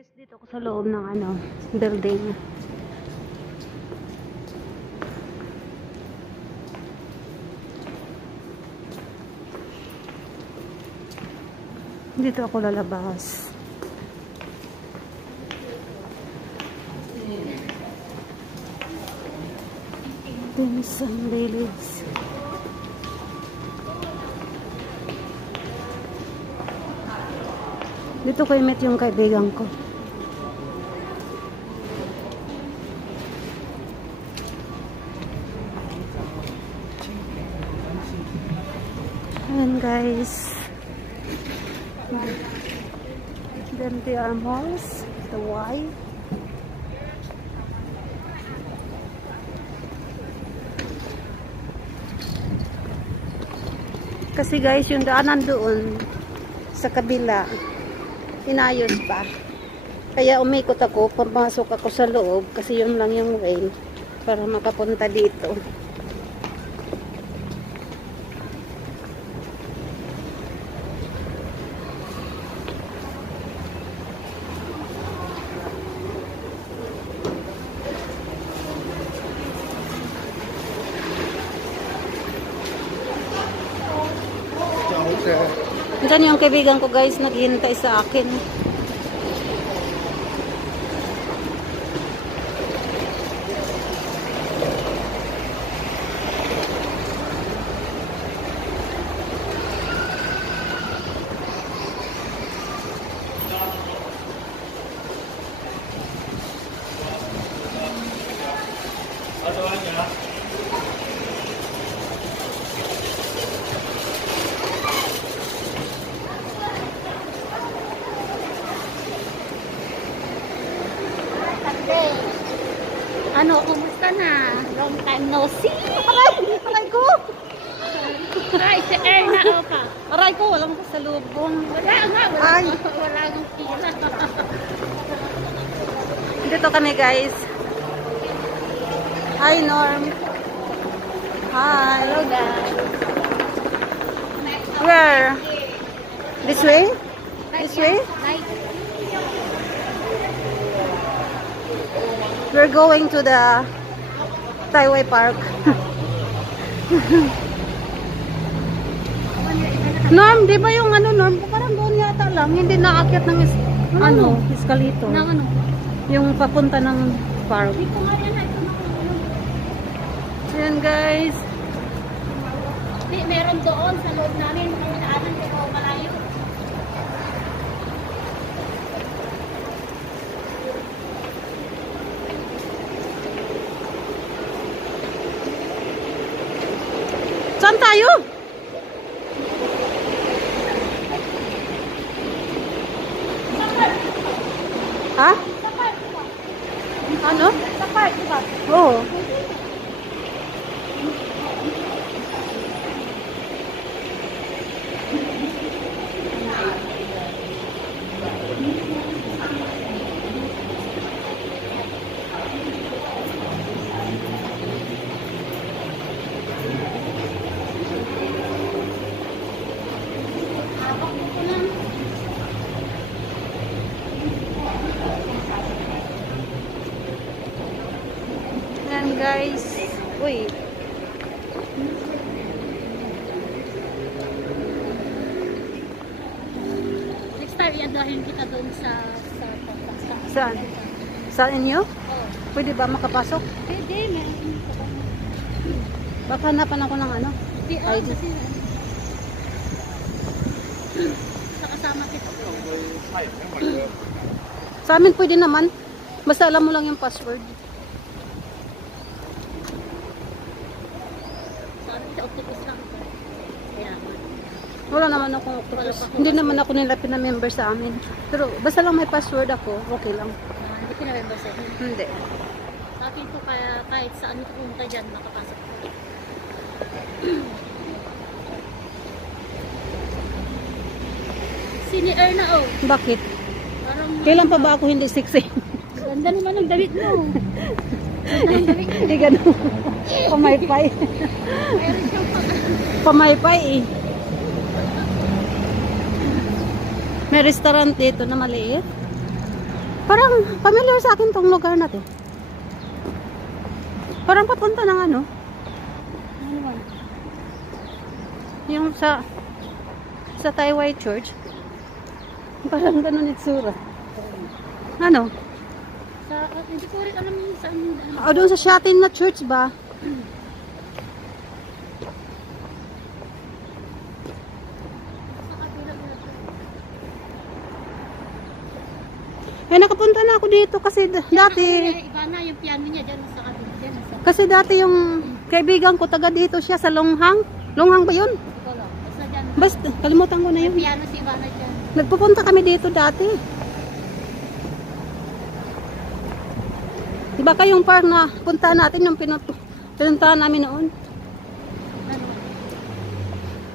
Guys, dito ako sa loob ng building. Dito ako lalabas. Dimsum Village. Dito ko i-meet yung kaibigan ko. Ayan guys. Then the armors, the Y. Kasi guys, yung daanan doon sa kabila, inayos pa. Kaya umikot ako, pumasok ako sa loob kasi yun lang yung way para makapunta dito. Diyan yung kaibigan ko guys, naghihintay sa akin. Ano, kumusta na? Long time no see. Aray ko! Ay, si Erna pa. Aray ko, walang kasalubong. Wala nga, wala nang pila. Dito kami guys. Hi Norm. Hi. Hello guys. Where? This way? This way? We're going to the Taiwai Park. Norm, di ba yung Norm? Parang doon yata lang. Hindi naakyat ng escalator. Nang Yung papunta ng park. Dito nga yan. Ayan guys. Meron doon sa loob namin. May daanan pero malayo. Saan tayo? Ha? Ano? Sa park, diba? Oo. Ayan guys. Uy. Next time, iadahin kita doon sa Saan? Saan inyo? Oo. Pwede ba makapasok? Pwede, meron. Baka hanapan ako ng Hindi, ID. kasi sa kasama kita. Sa amin pwede naman. Basta alam mo lang yung password. Sa amin, sa octopus lang. Kailangan. Wala naman akong octopus. Hindi naman ako nila pinamember sa amin. Pero basta lang may password ako, okay lang. Hindi ko na-member sa akin. Hindi. Sa akin to, kaya kahit saan pumunta dyan, makapasok ko. Sini Erna, oh. Bakit? Parang, Kailan pa ba ako hindi sexy? ganda naman ang damit mo. Ganda ng damit mo. Hindi ganun. Pamaypay. Meron siyang Pamaypay eh. May restaurant dito na maliit. Parang familiar sa akin tong lugar na to. Parang papunta ng ano? Ano ba? Yung sa Taiwan Church. Parang ganun itsura. Ano? Hindi ko rin alam yung saan yung daan. O doon sa Shatin na church ba? Sa kabila na ito. Eh nakapunta na ako dito kasi dati. Iba na yung piano niya dyan sa kabila. Dyan, Kasi dati yung kaibigan ko taga dito siya sa Longhang. Longhang ba yun? ito lang. Basta dyan. Basta kalimutan ko na May yun. piano si Ivana dyan. Nagpupunta kami dito dati. Diba kayong park na punta natin yung pinuntahan namin noon? Ano?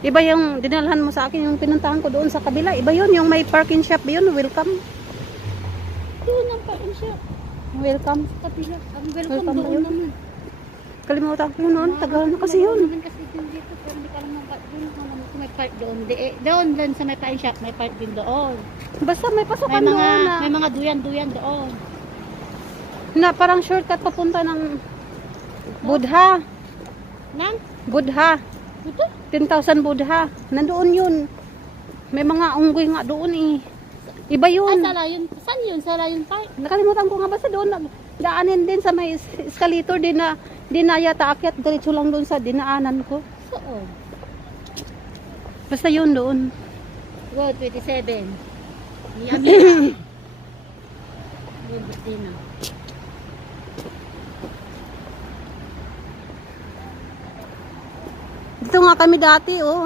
Iba yung dinalhan mo sa akin yung pinuntahan ko doon sa kabila. Iba yun, yung may parking shop yun. Welcome. Doon ang pain siya. Welcome. Sa kabila. Ang welcome Welcome doon yun. naman. Kalimutan ko yun noon. Tagal na kasi yun. Naman kasi din dito. Pero hindi ka naman doon. Kung may park doon. Doon sa may pain shop. May park din doon. Basta may pasukan doon na. May mga duyan-duyan doon. Na parang shortcut papunta ng Buddha. Nang? Buddha. Ito? 10,000 Buddha. Nandoon yun. May mga unggoy nga doon eh. Iba yun. Salayon. Saan yun? Salayon Park? Nakalimutan ko nga basta doon. Daanin din sa may escalator din na yata akyat. Diretso lang doon sa dinaanan ko. Oo. Basta yun doon. Road 27. Yamina. Road Bustina. Dito nga kami dati, oh.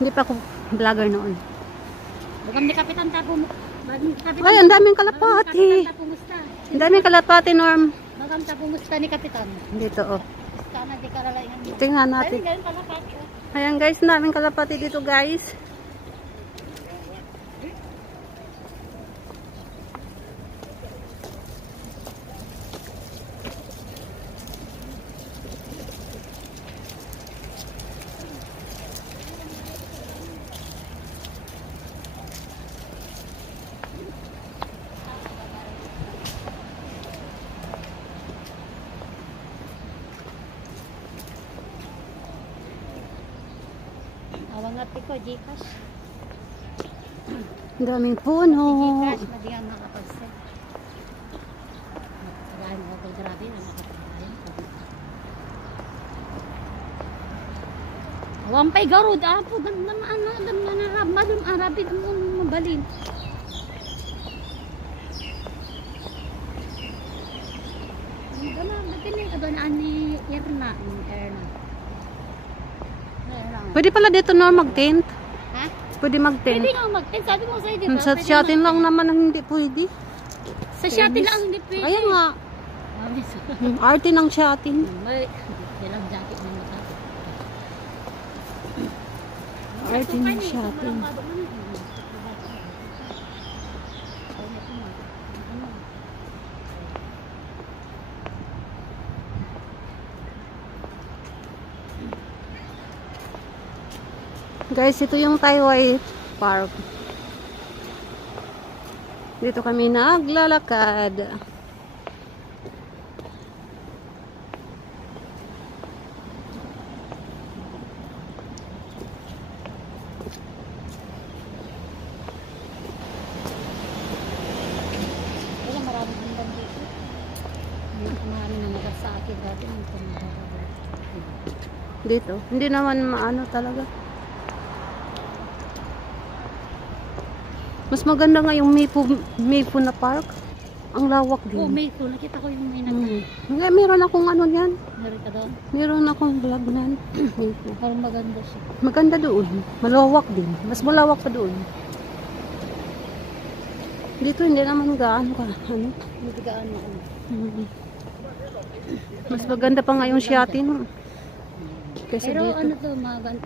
Hindi pa ako vlogger noon. Bagam ni Kapitan Tapo. Ay, ang daming kalapati. Ang daming kalapati, Norm. Bagam Tapo musta ni Kapitan. Dito, oh. Sana di karalayan mo. Tingnan natin. Ayun, kalapati. Ayan guys, daming kalapati dito guys. Awangat ko, Gcash. Ang daming puno. Gcash, madiyan makapagset. Sagahan mo ako, grabe na makapagset. Wampay garod, apo, dam na narab, malum arabid mo mabalin. Wala, matinig ka doon ani Erna. Pwede pala dito na mag-tent. Ha? Pwede mag-tent. Pwede nga mag-tent. Sabi mo sa'yo, di ba? Sa Pwede Shatin lang naman ang hindi pwede. Sa Shatin lang hindi pwede. Ayun nga. Mami, so. Arte ng Shatin. May dalang jacket ng mata. Arte ng Shatin. Guys, ito yung Taiwan Park. Dito kami naglalakad. Wala, maraming hanggang dito. Maraming namagat sa akin dati. Dito. Hindi naman maano talaga. Mas maganda nga yung Maypo na park. Ang lawak din. Oh, may ko. Nakita ko yung may nag- Meron akong ano yan. Meron ka doon. Meron akong vlog nan. Maypo. Parang maganda siya. Maganda doon. Malawak din. Mas malawak pa doon. Dito hindi naman gaano ka. Ano? Hindi gaano ano. Mas maganda pa nga yung Shatin. Kaysa Pero dito. ano to,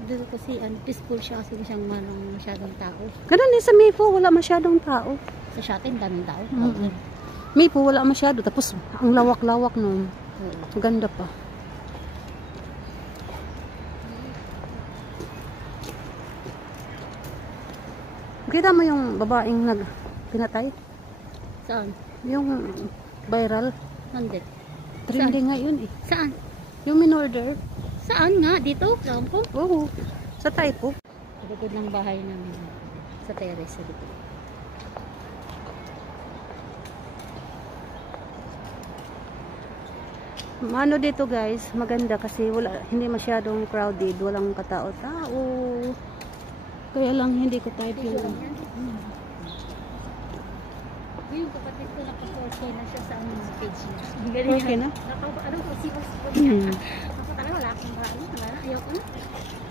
dito kasi peaceful siya kasi siyang manong masyadong tao. Ganun din sa Maypo, wala masyadong tao. Sa Shatin, daming tao. Maypo, wala masyado. Tapos, ang lawak-lawak nun. Oo. Maganda pa. Kita mo yung babaeng pinatay? Saan? Yung viral. Nandit. Trending ngayon eh. Saan? Yung min-order. Saan nga? Dito? Sa Hong Kong? Oo. Sa Taipo. Sa likod ng bahay namin. Sa terrace. Sa likod. Ano dito guys, maganda kasi hindi masyadong crowded, walang katao-tao. Kaya lang hindi ko type yung Yung kapatid ko naka-4K na siya sa aming page niya. Okay na? Ano ko, siwas ko niya. Ako talaga wala akong marami. Ayaw ko na.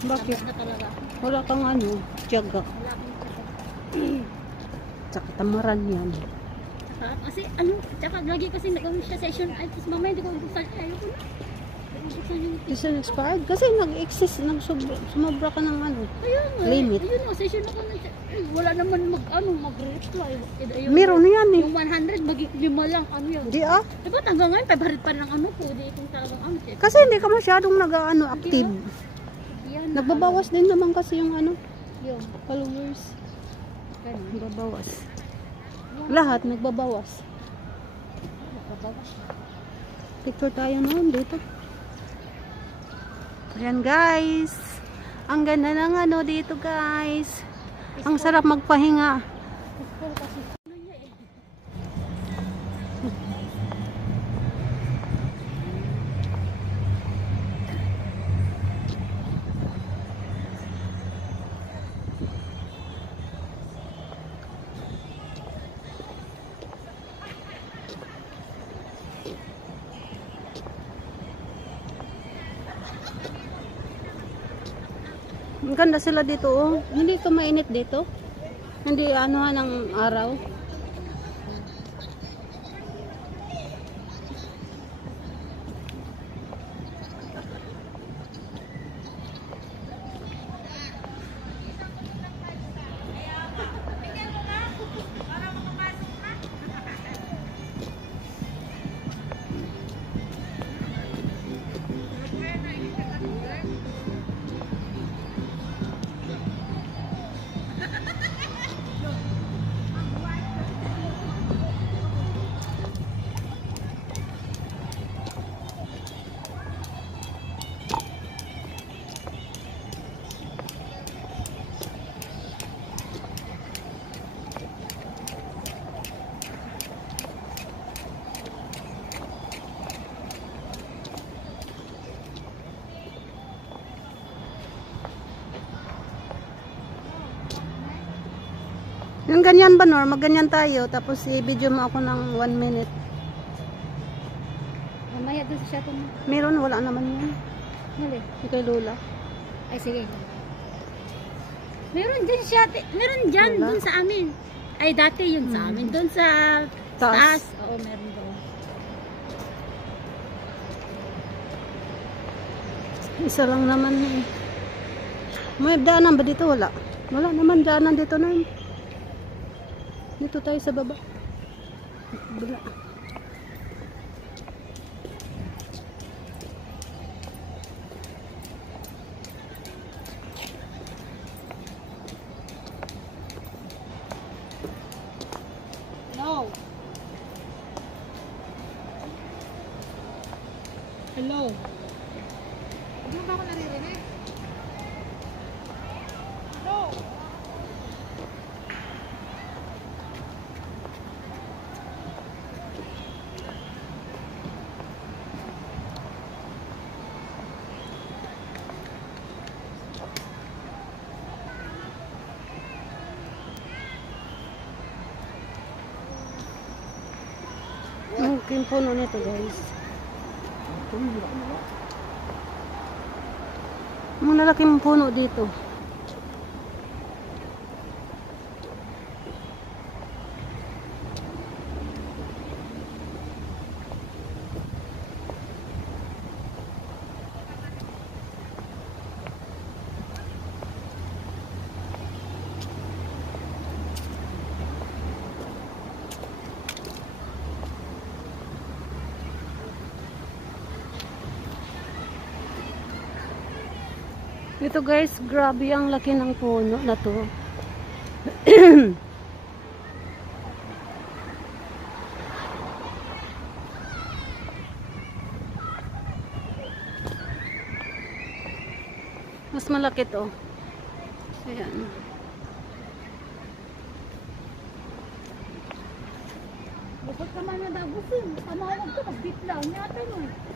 Bakit? Na talaga ako. Wala kang tiyaga. Wala akong talaga. Tsaka tamaran yan. Kasi tsaka lagi kasi nagawin siya session. Ay, tapos mamaya hindi ko buksan. Ayaw ko na. Is it expired? Kasi nag-exist, sumobra ka ng Ayun nga. limit. Ayun nga, session ako na siya. Wala naman mag-reply. Meron na yan eh. Yung 100, mag-5 lang. Yun? Di Diba hanggang ngayon, 500 pa ng ko. Di itong talagang Kasi hindi ka masyadong active. Yan. Nagbabawas din naman kasi yung Yung followers. ganun. Nagbabawas. Lahat nagbabawas. Nagbabawas. Picture tayo noon dito. Ayan guys. Ang ganda ng dito guys. Ang sarap magpahinga. Ang ganda sila dito oh. Hindi ka mainit dito. Hindi ng araw. Yung ganyan ba, Nor? Magganyan tayo. Tapos i-video mo ako ng 1 minute. Mamaya doon sa shop mo. Meron, wala naman yun. Mali. Yung kay Lola. Ay, sige. Meron dyan siya. Meron dyan. Wala. Doon sa amin. Ay, dati yun sa amin. Doon sa taas. Oo, meron doon. Isa lang naman eh. May daanan ba dito? Wala. Wala naman daanan dito na yun. Dito tayo sa baba. Wala. Hello. Hello. Hindi ba ako naririnig? Hello. Ang puno nito guys. Ang lalaking puno dito. Ito guys, grabe ang laki ng puno na to. mas malaki to. Ayan. Dapat ka man na dagusin. Tamawag ka, magbitlaw niya ito no.